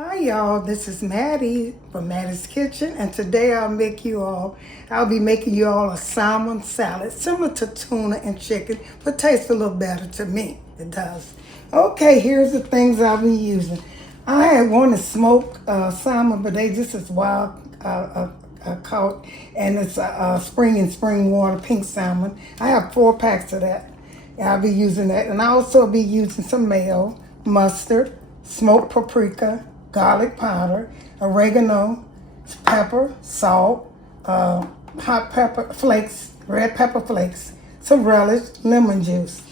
Hi y'all, this is Mattie from Mattie's Kitchen, and today I'll be making you all a salmon salad, similar to tuna and chicken, but tastes a little better to me. It does. Okay, here's the things I'll be using. I had wanted smoked salmon, but this is wild caught, and it's spring water pink salmon. I have 4 packs of that. I'll be using that, and I'll also be using some mayo, mustard, smoked paprika, garlic powder, oregano, pepper, salt, hot pepper flakes, red pepper flakes, some relish, lemon juice.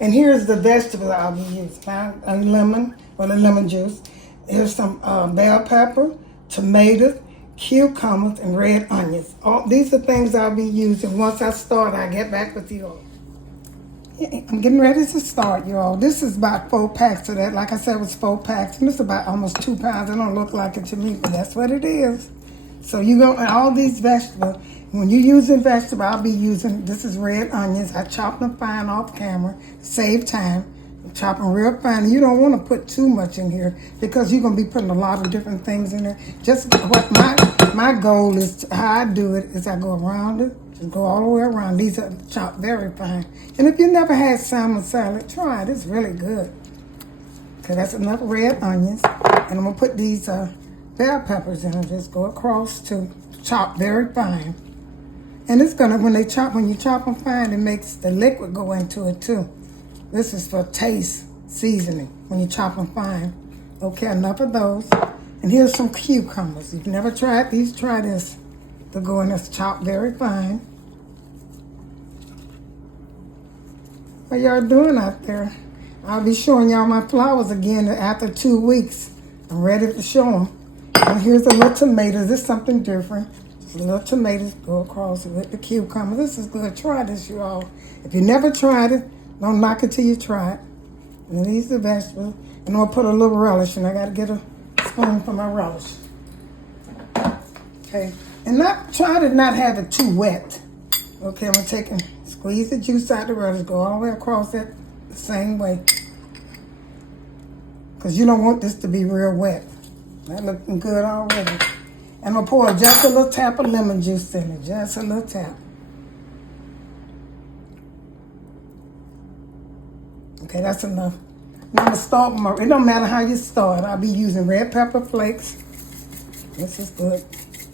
And here's the vegetables I'll be using. A lemon juice. Here's some bell pepper, tomatoes, cucumbers, and red onions. All these are things I'll be using. Once I start, I'll get back with you all. I'm getting ready to start, y'all. This is about 4 packs of that. Like I said, it was 4 packs, and it's about almost 2 pounds. It don't look like it to me, but that's what it is. So you go all these vegetables. When you're using vegetable, I'll be using, this is red onions. I chop them fine off camera, save time. Chop them real fine. You don't want to put too much in here because you're going to be putting a lot of different things in there. Just what my goal is, how I do it is I go around it. Go all the way around. These are chopped very fine. And if you never had salmon salad, try it. It's really good. Okay, that's enough red onions. And I'm going to put these bell peppers in and just go across to chop very fine. And it's going to, when you chop them fine, it makes the liquid go into it too. This is for taste seasoning when you chop them fine. Okay, enough of those. And here's some cucumbers. If you've never tried these, try this. They'll go in this chopped very fine. What y'all doing out there? I'll be showing y'all my flowers again after 2 weeks. I'm ready to show them. And here's a little tomatoes. This is something different. Just a little tomatoes go across with the cucumber. This is good. Try this, you all. If you never tried it, don't knock it till you try it. And these are the vegetables. And I'm going to put a little relish in. I got to get a spoon for my relish. Okay. And try to not have it too wet. Okay, I'm going to take and squeeze the juice out the relish, go all the way across it the same way. Because you don't want this to be real wet. That looking good already. And I'm going to pour just a little tap of lemon juice in it, just a little tap. Okay, that's enough. Now I'm going to start with it don't matter how you start. I'll be using red pepper flakes. This is good.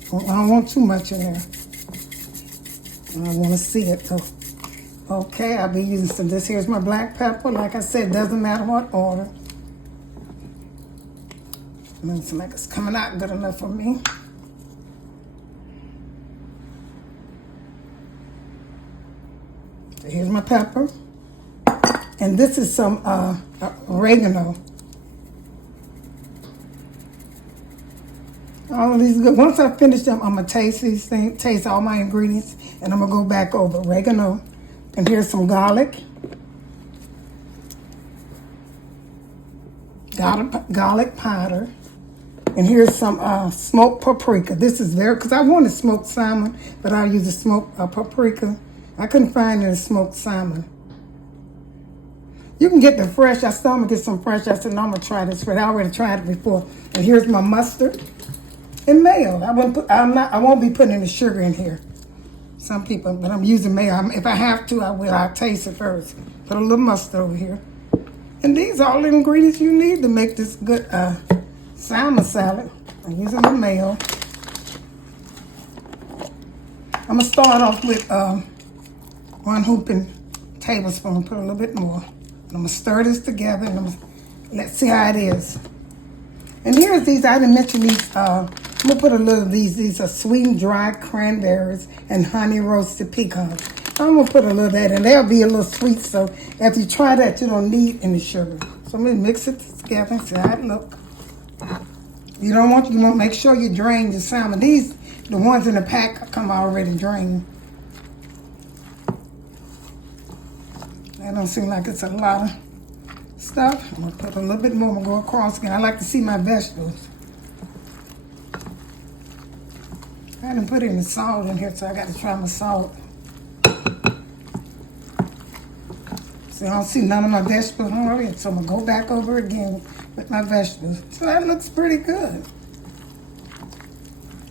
I don't want too much in there. I don't want to see it though. Okay, I'll be using some. This here's my black pepper. Like I said, doesn't matter what order. And then some like it's coming out good enough for me. So here's my pepper. And this is some oregano. All of these are good. Once I finish them, I'm going to taste these things, taste all my ingredients, and I'm going to go back over oregano. And here's some garlic. Garlic powder. And here's some smoked paprika. This is because I wanted smoked salmon, but I'll use the smoked paprika. I couldn't find any smoked salmon. You can get the fresh. I still going to get some fresh. I said, no, I'm going to try this fresh. I already tried it before. And here's my mustard. And mayo. I won't be putting any sugar in here. Some people, but I'm using mayo. If I have to, I will. I'll taste it first. Put a little mustard over here. And these are all the ingredients you need to make this good salmon salad. I'm using the mayo. I'm going to start off with 1 hooping tablespoon. Put a little bit more. And I'm going to stir this together and let's see how it is. And here's these. I didn't mention these. I'm going to put a little of these. These are sweetened dried cranberries and honey roasted pecans. I'm going to put a little of that, and they'll be a little sweet. So after you try that, you don't need any sugar. So I'm going to mix it together and see how it looks. You want to make sure you drain your salmon. These, the ones in the pack, come already drained. That don't seem like it's a lot of stuff. I'm going to put a little bit more. I'm going to go across again. I like to see my vegetables. I didn't put any salt in here, so I got to try my salt. So I don't see none of my vegetables on it, so I'm gonna go back over again with my vegetables. So that looks pretty good.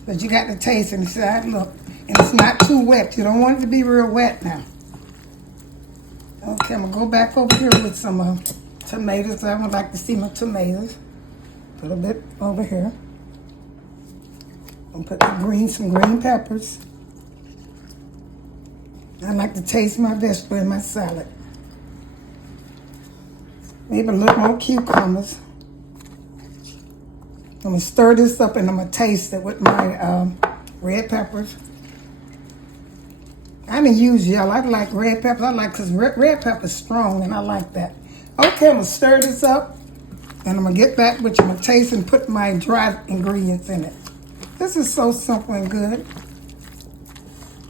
But you got to taste it and see how it look. And it's not too wet. You don't want it to be real wet now. Okay, I'm gonna go back over here with some tomatoes. I would like to see my tomatoes. Put a bit over here. I'm gonna put some green peppers. I like to taste my vegetable in my salad. Maybe a little more cucumbers. I'm gonna stir this up and I'm gonna taste it with my red peppers. I didn't use yellow. I like red peppers. I like because red pepper's strong and I like that. Okay, I'm gonna stir this up and I'm gonna get back with you. I'm gonna taste and put my dry ingredients in it. This is so simple and good.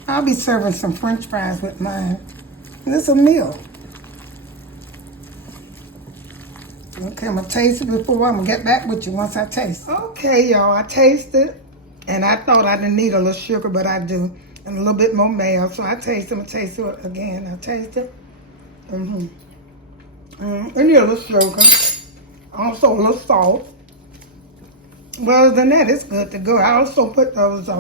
I'll be serving some French fries with mine. This is a meal. Okay, I'm gonna taste it before I'm gonna get back with you once I taste. Okay, y'all, I tasted and I thought I didn't need a little sugar, but I do. And a little bit more mayo. So I taste them and taste it again. I taste it. I need a little sugar. Also a little salt. Well, other than that, it's good to go. I also put those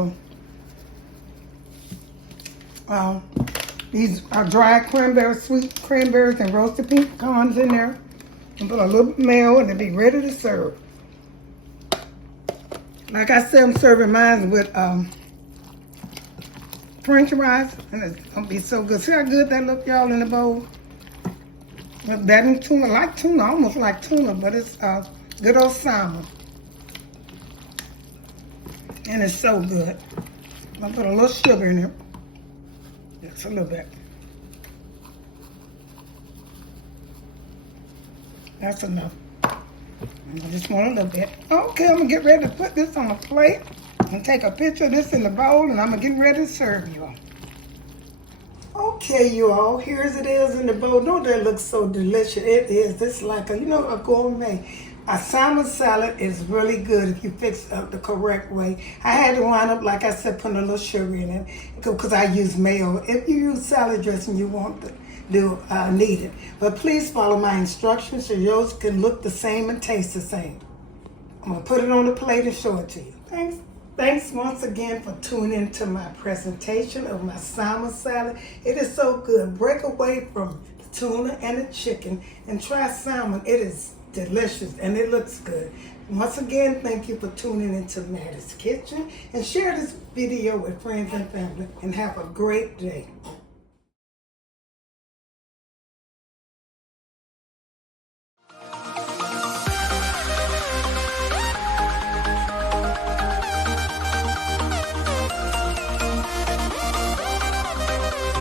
these dry cranberries, sweet cranberries and roasted pecans in there. And put a little mayo and it'll be ready to serve. Like I said, I'm serving mine with French fries, and it's gonna be so good. See how good that look, y'all, in the bowl? It's better than tuna, like tuna, almost like tuna, but it's good old salmon. And it's so good. I'm gonna put a little sugar in it. Just a little bit. That's enough. I just want a little bit. Okay, I'm gonna get ready to put this on a plate and take a picture of this in the bowl, and I'm gonna get ready to serve you all. Okay, you all, here it is in the bowl. Don't that look so delicious? It is. It's like a gourmet. A salmon salad is really good if you fix it the correct way. I had to wind up, like I said, putting a little sugar in it because I use mayo. If you use salad dressing, you won't need it. But please follow my instructions so yours can look the same and taste the same. I'm gonna put it on the plate and show it to you. Thanks once again for tuning into my presentation of my salmon salad. It is so good. Break away from the tuna and the chicken and try salmon. It is delicious and it looks good. Once again, thank you for tuning into Mattie's Kitchen and share this video with friends and family and have a great day.